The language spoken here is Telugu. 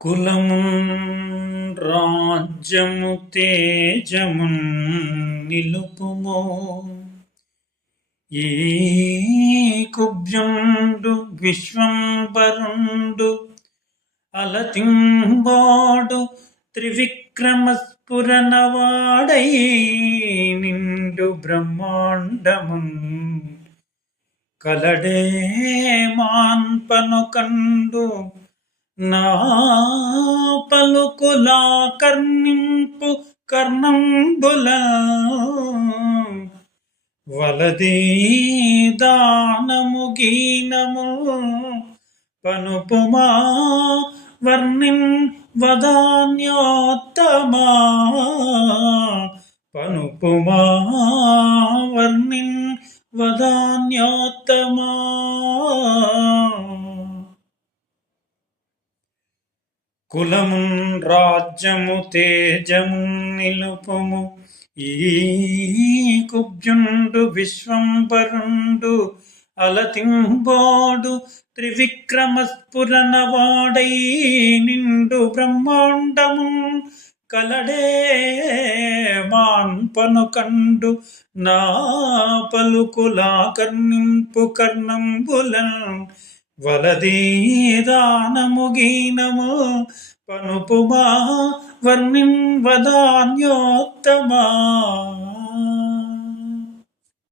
కులమున్ రాజ్యము తేజమున్ నిలుపుమో ఈ కుబ్జుండు విశ్వంబరుండు అలతింబాడు త్రివిక్రమస్ఫురణవాడై నిండు బ్రహ్మాండమున్ కలడే మాన్పనొకండు నా పలుకులా కర్ణింపు కర్ణంబుల వలదీ దానము గీనము పనుపుమా వర్ణిన్ వదాన్యోత్తమా పనుపుమా వర్ణిన్ వదాన్యోత్తమా. కులమున్ రాజ్యము తేజమున్ నిలుపుము ఈ కుబ్జుండు విశ్వంబరుండు అలతింబాడు త్రివిక్రమస్ఫురణవాడై నిండు బ్రహ్మాండము కలడే మాన్పనొకండు నా పలుకులా కర్ణింపు కర్ణంబులన్ వలదీ దానము గీనము పనుపుమా వర్ణిన్ వదాన్యోత్తమా.